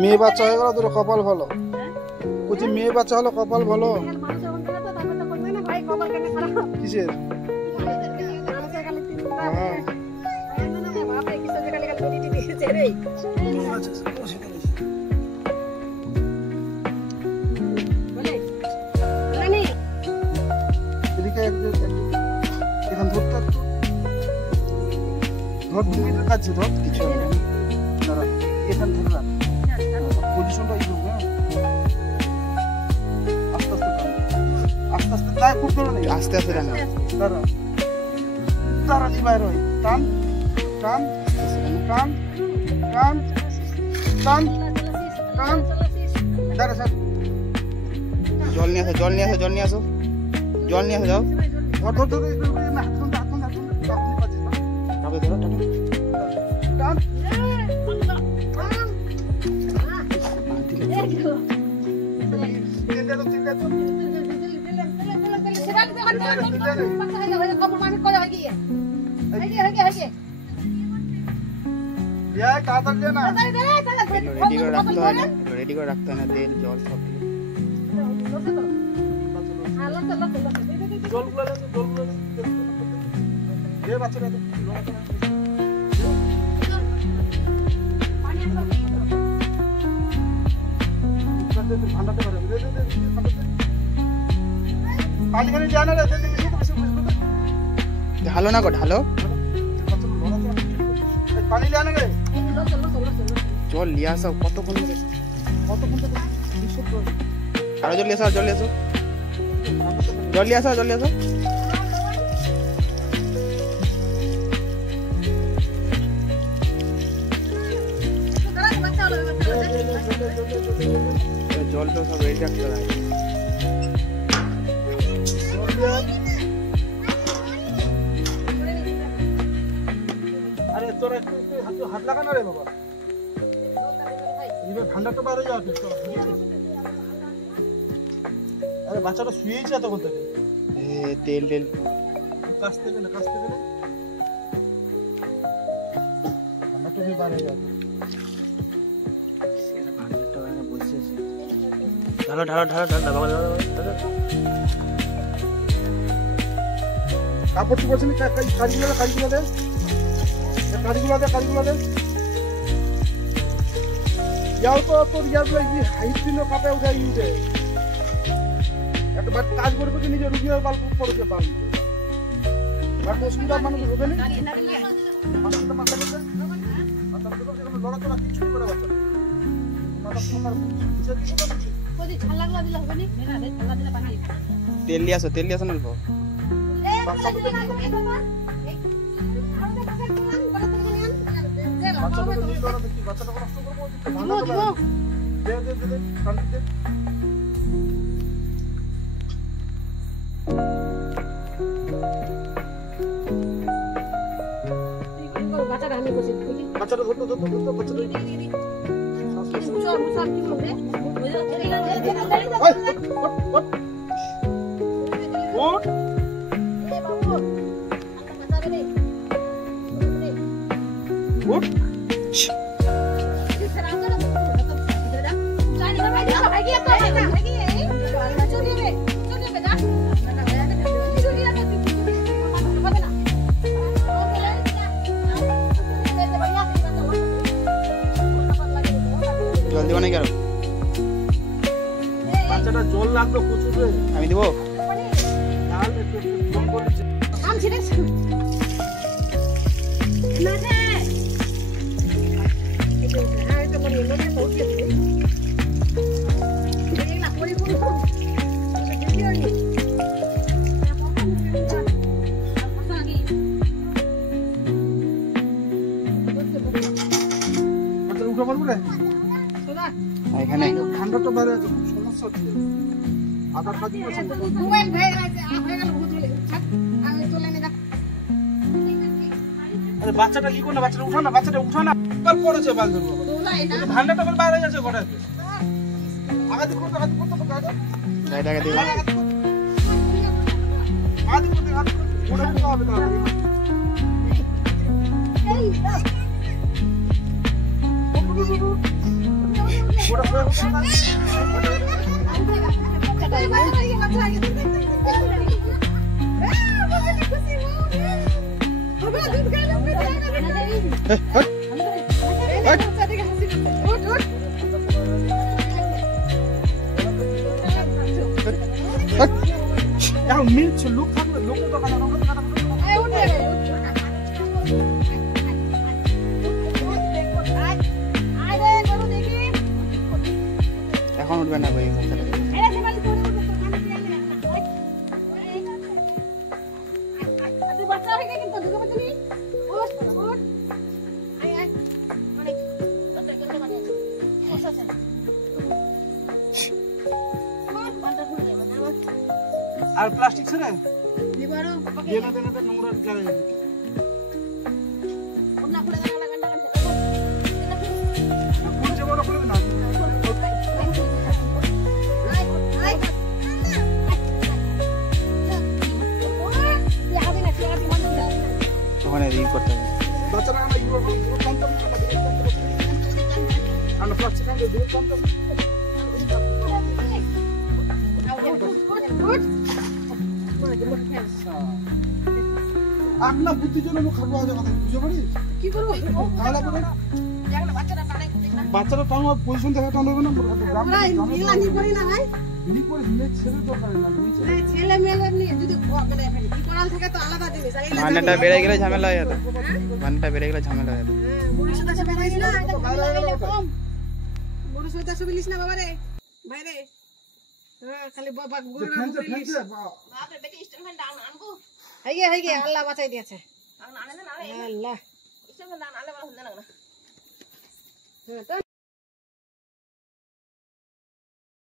মেয়ে বাচ্চা হয়ে গেল তোর কপাল ভালো, বলছি মেয়ে বাচ্চা হলো কপাল ভালো। কিসের? এখন ধরতে ধর 2 মিনিটের কাজ, ধর কিছু হবে না। দাঁড়া এখান ধরে রাখ, পজিশনটা এই হোক। আস্তে আস্তে আস্তে আস্তে তাই খুব ধরে নেই, আস্তে আস্তে টান। দাঁড়া দাঁড়া নি বাইরে হয়, টান টান টান টান টান টান। দাঁড়া স্যার, জল নিয়ে আসো, জল নিয়ে আসো, জল নিয়ে আসো, জল নিয়ে আসো। যাও ধর ধর ধর না, হাত হাত হাত আপনি পাচ্ছেন না, কাবে ধরো টান টান। রেডি করে রাখতে হয় না, তেল জল সব ঢালো না গো, ঢালো জল নিয়ে আসো। কতক্ষণ আরো জল নিয়ে আসো, জল নিয়ে আসো, জল নিয়ে আসো, জল নিয়ে আসো। জল তো সব রেডি রাখতে হবে। আরে তোর একটু হাত লাগানো রে বাবা, ঠান্ডা তো বাইরে যাওয়া। আরে বাচ্চাটা শুয়েছে তখন থেকে, তেল টেল কাছতে গেলে ঠান্ডা তো বাইরে যাওয়া। ঢালো ঢালো ঢালো ঢালো, কাপড় চুপড় কাজগুলো দে, যাও তো তোর ইয়াগুলো হাইট দিল কাপে উঠে ইউজে একটা কাজ করবে কি নিজে রুগী বাল পড়েছে বাল অসুবিধা মানুষ হবে না। লড়াচড়া কিছু করে বাচ্চা তেল দিয়ে আসো, তেল দিয়ে আসো অল্প। বাচ্চাটা ধরতো জল দিব না কেন? বাচ্চাটা জল লাগলো প্রচুর, আমি দিব। এখানে ঠান্ডাটা বাইরে আছে, খুব সমস্যা হচ্ছে। আধার কাজ বাচ্চাটা কি করলো? বাচ্চাটা উঠা না, বাচ্চাটা উঠা না, পড়েছে ঠান্ডাটা বাইরে যাচ্ছে ঘরে। আগাতে করতে হাত করতে হবে এখন মিলছে লোক থাকলে লোক তো এখন উঠবে না ভাই আর প্লাস্টিক ছেড়ে নোংরা লাগে ওখানে রিং করতে হবে বাচ্চারা আমরা আমরা প্লাস্টিক আনতে দিব কম কম আগলা বুদ্ধি জন্য মুখ খাবো আজ কথা বুঝতে পারিস কি করব তাহলে বলে জায়গা বাচ্চারা টানো পজিশন দেখা টানো হবে না গ্রাম নিলা নি করি না ভাই নি করে নে ছেলে তো করে না ছেলে মেয়েদের নিয়ে যদি মানে কি করাল থাকে তো আলাদা জিনিস মানটা বেড়ে গেলে ঝামেলা হয়ে যেত মানটা বেড়ে গেলে ঝামেলা হয়ে যেত বড় সাথে বেড়াইছ না কম বড় সাথে সবিলিস না বাবা রে ভাই রে হ্যাঁ খালি বাবা গুড় বলিস বাপ রে বেটি স্ট্যান্ড ফ্যান ডাউন আনবো হই গে আল্লাহ বাঁচাই দিয়েছে আল্লাহ স্ট্যান্ড ফ্যান ডাউন আলে বড় হল না